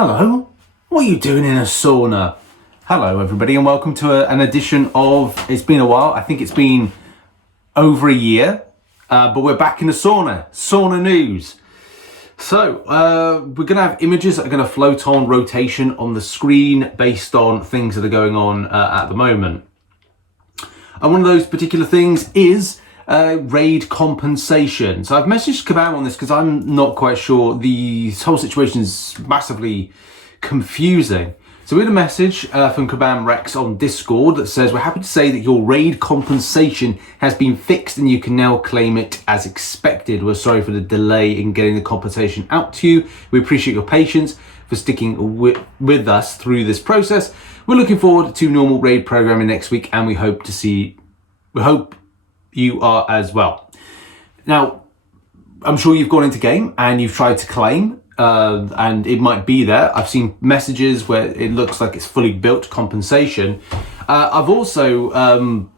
Hello, what are you doing in a sauna? Hello everybody and welcome to an edition of, it's been a while, I think it's been over a year, but we're back in the sauna news. So we're going to have images that are going to float on rotation on the screen based on things that are going on at the moment. And one of those particular things is raid compensation. So I've messaged Kabam on this because I'm not quite sure. The whole situation is massively confusing. So we had a message from Kabam Rex on Discord that says, we're happy to say that your raid compensation has been fixed and you can now claim it as expected. We're sorry for the delay in getting the compensation out to you. We appreciate your patience for sticking with us through this process. We're looking forward to normal raid programming next week and we hope you are as well. Now, I'm sure you've gone into game and you've tried to claim and it might be there. I've seen messages where it looks like it's fully built compensation. I've also, from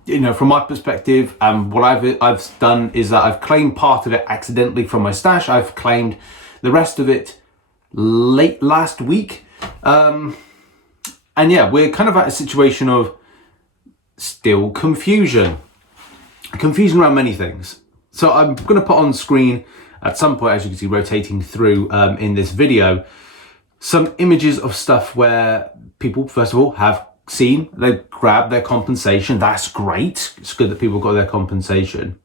my perspective, what I've done is that I've claimed part of it accidentally from my stash. I've claimed the rest of it late last week. And yeah, we're kind of at a situation of still confusion around many things. So I'm going to put on screen at some point, as you can see, rotating through in this video, some images of stuff where people, first of all, have seen, they grabbed their compensation. That's great. It's good that people got their compensation.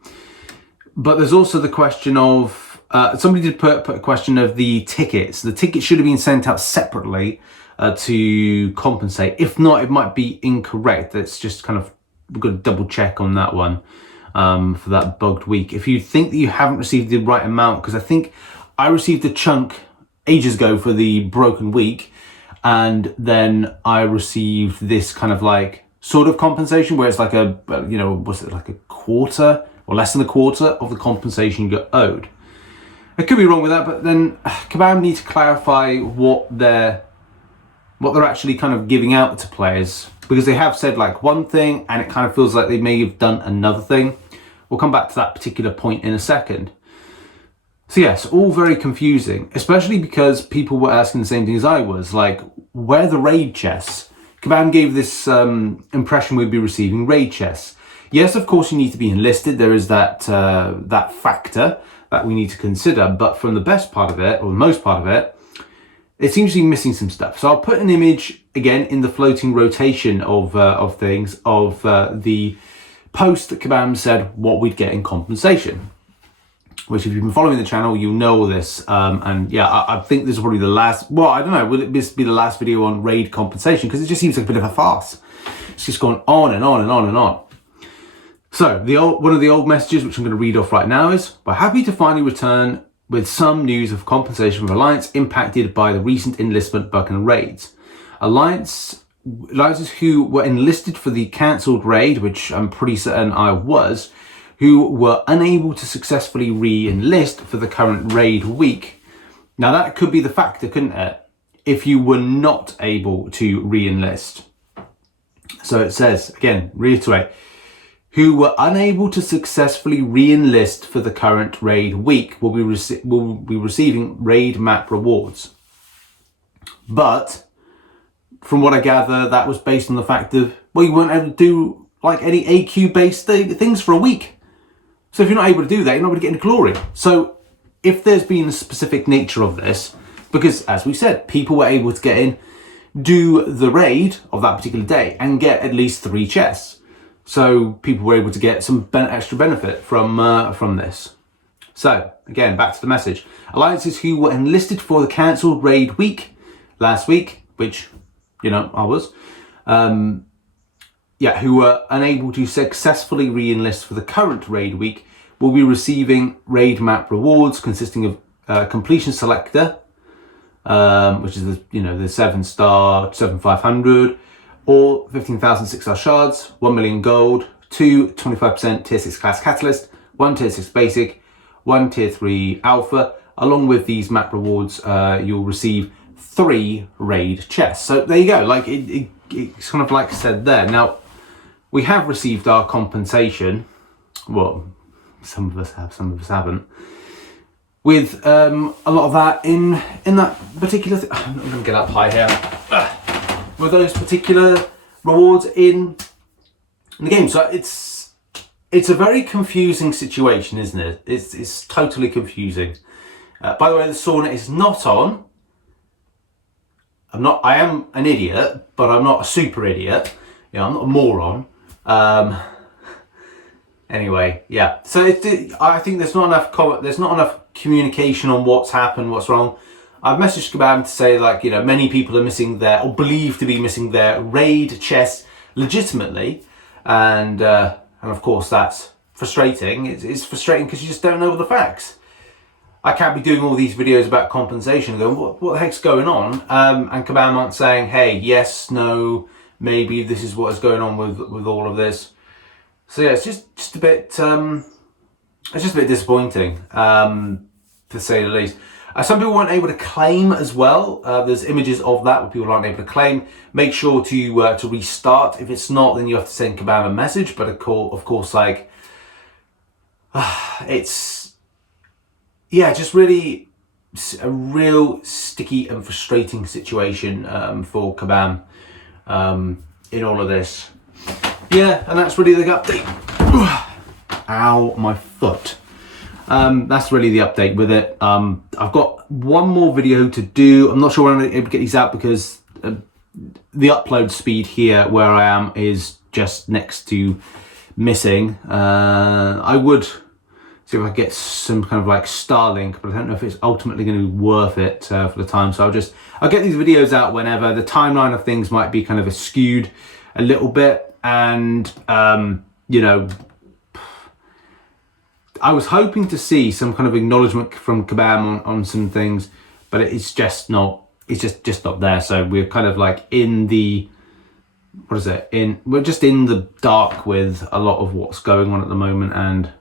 But there's also the question of, somebody did put a question of the tickets. The tickets should have been sent out separately to compensate. If not, it might be incorrect. That's just kind of, we've got to double check on that one. For that bugged week. If you think that you haven't received the right amount, because I think I received a chunk ages ago for the broken week, and then I received this kind of like sort of compensation where it's like a, was it like a quarter or less than a quarter of the compensation you got owed. I could be wrong with that, but then Kabam need to clarify what they're actually kind of giving out to players, because they have said like one thing and it kind of feels like they may have done another thing. We'll come back to that particular point in a second. So yes, all very confusing, especially because people were asking the same thing as I was, like, where are the raid chests? Kabam gave this impression we'd be receiving raid chests. Yes, of course you need to be enlisted. There is that factor that we need to consider, but from the best part of it, or the most part of it, it seems to be missing some stuff. So I'll put an image again in the floating rotation of things of the post that Kabam said what we'd get in compensation. Which, if you've been following the channel, you'll know all this. And yeah, I think this is probably the last. Well, I don't know. Will it be the last video on raid compensation? Because it just seems like a bit of a farce. It's just gone on and on and on and on. So one of the old messages, which I'm going to read off right now, is: we're happy to finally return with some news of compensation for Alliance impacted by the recent enlistment bug and raids. Alliances who were enlisted for the cancelled raid, which I'm pretty certain I was, who were unable to successfully re-enlist for the current raid week. Now that could be the factor, couldn't it? If you were not able to re-enlist. So it says, again, reiterate, who were unable to successfully re-enlist for the current raid week will be receiving raid map rewards. But from what I gather, that was based on the fact of, well, you weren't able to do like any AQ based things for a week. So if you're not able to do that, you're not going to get any glory. So if there's been a specific nature of this, because as we said, people were able to get in, do the raid of that particular day and get at least 3 chests. So people were able to get some extra benefit from this. So again, back to the message. Alliances who were enlisted for the cancelled raid week last week, which, I was, who were unable to successfully re-enlist for the current raid week will be receiving raid map rewards consisting of completion selector, which is the 7-star 7500, or 15,000 6-star shards, 1 million gold, 2 25% tier 6 class catalyst, 1 tier 6 basic, 1 tier 3 alpha. Along with these map rewards, you'll receive 3 raid chests. So there you go. Like it's kind of like I said there. Now we have received our compensation. Well, some of us have, some of us haven't. with a lot of that in that particular I'm going to get up high here. With those particular rewards in the game. So it's a very confusing situation, isn't it? It's totally confusing. By the way, the sauna is not on. I am an idiot, but I'm not a super idiot. You know, I'm not a moron. Anyway, yeah. So I think there's not enough communication on what's happened, what's wrong. I've messaged Kabam to say, like, you know, many people are missing their, or believed to be missing their raid chest legitimately, and of course that's frustrating. It's frustrating because you just don't know the facts. I can't be doing all these videos about compensation and going, what the heck's going on? And Kabam aren't saying, hey, yes, no, maybe this is what is going on with all of this. So yeah, it's just a bit disappointing, to say the least. Some people weren't able to claim as well. There's images of that where people aren't able to claim. Make sure to restart. If it's not, then you have to send Kabam a message. But of course, like, it's, yeah, just really a real sticky and frustrating situation for Kabam in all of this. Yeah, and that's really the update. Ow, my foot. That's really the update with it. I've got one more video to do. I'm not sure when I'm able to get these out because the upload speed here where I am is just next to missing. I would see if I get some kind of like Starlink, but I don't know if it's ultimately going to be worth it for the time. So I'll get these videos out whenever. The timeline of things might be kind of skewed a little bit, and you know, I was hoping to see some kind of acknowledgement from Kabam on some things, but it's just not. It's just not there. So we're kind of like in the, what is it? We're just in the dark with a lot of what's going on at the moment, and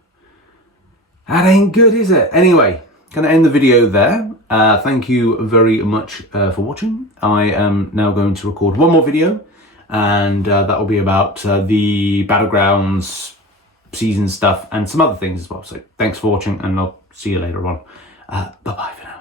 that ain't good, is it? Anyway, gonna end the video there. Thank you very much for watching. I am now going to record one more video, and that will be about the Battlegrounds season stuff and some other things as well. So thanks for watching, and I'll see you later on. Bye bye for now.